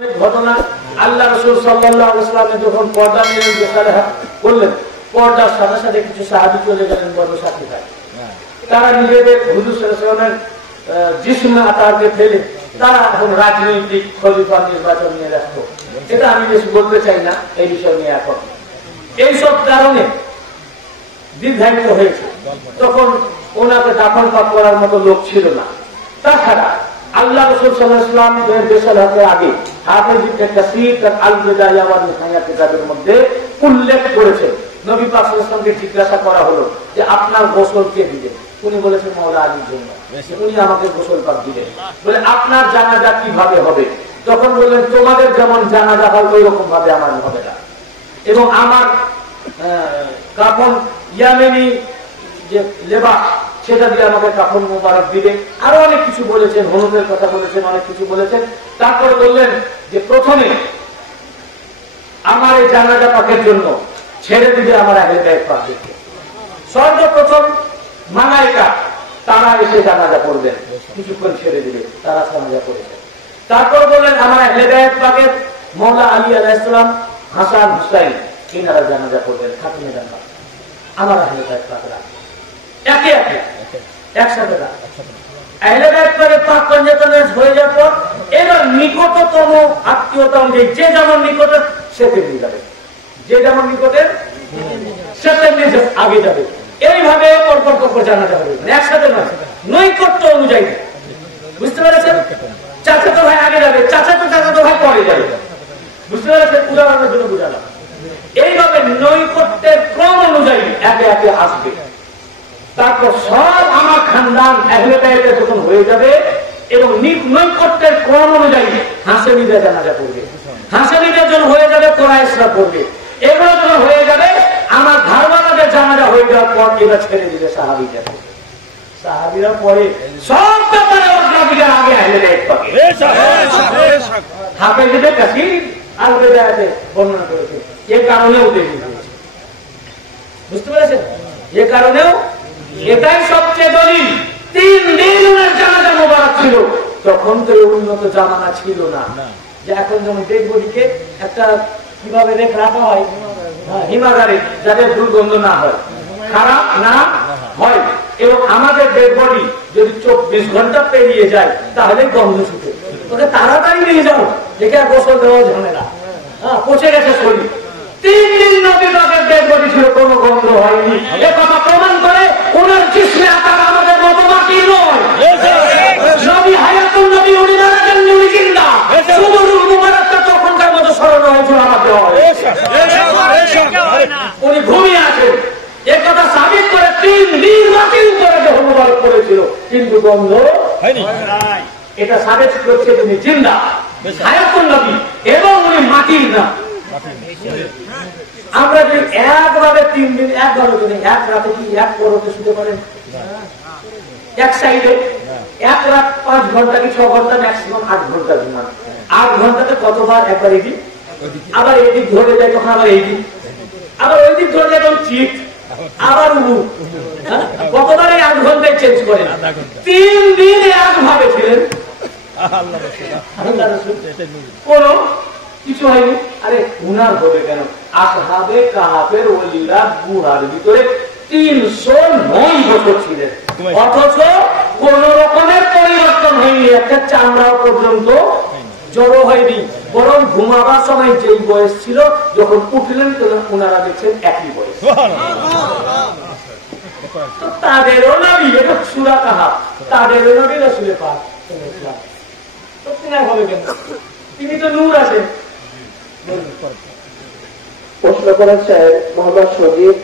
ঘটনা আল্লাহ রাসূল সাল্লাল্লাহু আলাইহি ওয়াসাল্লাম যখন পর্দা নিয়ে বেসালাহা করলেন, পর্দার সাথে সাথে কিছু সাহাবী চলে গেলেন বড় সাথী ভাই। তারা নিজেদের হুজুর সাল্লাল্লাহু আলাইহি ওয়াসাল্লামের জিসম আতাকে ফেলে তারা এখন রাজনৈতিক খলিফা নির্বাচন নিয়ে ব্যস্ত। এটা আমি বেশি বলতে চাই না এই বিষয় নিয়ে। এখন এইসব কারণে দীর্ঘায়িত হয়েছে। তখন ওনাকে দাফন করার মতো লোক ছিল না। তাছাড়া আল্লাহ রাসূল সাল্লাল্লাহু আলাইহি ওয়াসাল্লামের বেসালাহাতের আগে হাফেজ ইবনে কাসীর তার আল বিদায়া ওয়ান নিহায়া কিতাবের মধ্যে উল্লেখ করেছে, নবী পাক সাল্লাল্লাহু আলাইহি ওয়াসাল্লামকে জিজ্ঞাসা করা হলো যে আপনার গোসল কে দিবেন? উনি বলেছেন মাওলা আলীর জন্য। উনি আমাকে গোসল পাক দিলেন। বলে আপনার জানাজা কিভাবে হবে? তখন বললেন তোমাদের যেমন জানাজা হয় ওই রকম ভাবে আমার হবে না, এবং আমার কাফন ইয়ামেনি যে লেবাস সেটা দিয়ে আমাকে কাফন মোবারক দিবে। আরো অনেক কিছু বলেছেন, হনুদের কথা বলেছেন, অনেক কিছু বলেছেন। তারপরে বললেন যে প্রথমে আমার এই জানাজা পাকের জন্য ছেড়ে দিবে আমার আহলে বাইত পাককে। সর্বপ্রথম মালায়েকা তারা এসে জানাজা করবেন, কিছুক্ষণ ছেড়ে দিবে, তারা জানাজা করেছেন। তারপর বললেন আমার আহলে বাইত পাকের মাওলা আলী আলাইহিস সালাম, হাসান হুসাইন এনারা জানাজা করবেন, খাতুনে জান্নাত। আমার আহলে বাইত পাকরা একে একে একসাথে আহলে বাইত পাকের পাক পঞ্জাতনের হয়ে যাওয়ার পর এবার নিকটতম আত্মীয়তা অনুযায়ী যে যেমন নিকটে সে তেমনি যাবে, যে যেমন নিকটে সে তেমনি আগে যাবে। এইভাবে পরপর জানাজা হবে, একসাথে নয়, নৈকট্য অনুযায়ী। বুঝতে পেরেছেন? চাচাতো ভাই আগে যাবে, চাচাতো ভাই পরে যাবে। বুঝতে পেরেছেন? উদাহরণের জন্য বুঝালাম। এইভাবে নৈকট্যের ক্রম অনুযায়ী একে একে আসবে। তারপর সব আমার খানদান আহলে বাইতে যখন হয়ে যাবে এবং নৈকট্যের ক্রম অনুযায়ী হাসেমীরা জানাজা করবে, হাসেমীদের জন্য হয়ে যাবে কুরাইশরা করবে। এগুলো যখন হয়ে যাবে আমার ধারওয়ালাদের জানাজা হয়ে যাওয়ার পর এবার ছেড়ে দিবে সাহাবীরা। সাহাবীরা পরে সব ব্যাপারে অগ্রাধিকার আগে আহলে বাইত পাকে। হাফেজ ইবনে কাসীর আল বিদায়াতে বর্ণনা করেছে। এই কারণেও দেখি, বুঝতে পেরেছেন? এই কারণেও এটাই সবচেয়ে দলিল। 3 দিনের জানাজা মোবারক ছিল। তখন তো উন্নত জামানা ছিল না, যে এখন যেমন ডেড বডিকে একটা কিভাবে রেখে রাখা হয় হিমাগারে, যাতে দুর্গন্ধ না হয়, খারাপ না হয়। এবং আমাদের ডেড বডি যদি 24 ঘন্টা পেরিয়ে যায় তাহলে গন্ধ ছুটে, ওকে তাড়াতাড়ি নিয়ে যাও, দেখে আর গোসল দেওয়া ঝামেলা, পচে গেছে শরীর। 3 দিন নবী পাকের ডেড বডি ছিল, কোনো গন্ধ হয়নি। এ কথা প্রমাণ করে ওনার জিসমে আকার আমাদের মতো মাটি নয়। নবী হায়াতুন নবী, উনি মারা যান, উনি জিন্দা। সুদূর মুবারকটা তখনকার মতো স্মরণ হয়েছিল আমাদের, উনি ঘুমিয়ে আছেন। এ কথা সাবিত করে 3 দিন মাটির উপরে দেহ মুবারক পড়েছিল, কিন্তু গন্ধ হয়নি। এটা সাবিত করছে তিনি জিন্দা, হায়াতুন নবী, এবং উনি মাটির না। আমরা যদি একভাবে 3 দিন একভাবে যদি এক রাতে কি এক পরতে শুতে পারেন, এক সাইডে এক রাত 5 ঘন্টা কি 6 ঘন্টা, ম্যাক্সিমাম 8 ঘন্টা ঘুমান। 8 ঘন্টাতে কতবার একবার এদিক, আবার এদিক ধরে যায়, তখন আবার এইদিক, আবার ওই দিক ধরে যায়, তখন চিট, আবার কতবার এই 8 ঘন্টায় চেঞ্জ করেন। 3 দিন একভাবে ছিলেন কোন কিছু হয়নি। আরে উনার হবে কেন? আসহাবে কাহাফের ওলিরা গুহার ভিতরে 309 বছর ছিলেন, অথচ কোন রকমের পরিবর্তন হয়নি, একটা চামড়া পর্যন্ত জড়ো হয়নি। বরং ঘুমাবার সময় যেই বয়স ছিল, যখন উঠলেন তখন ওনারা দেখছেন একই বয়স। তাদেরও নবী, এটা সূরা কাহাফ, তাদেরও নবী রাসূলে পাক তো তিনি হবে কেন? তিনি তো নূর আছেন। প্রশ্ন করেছেন মোহাম্মদ সজীব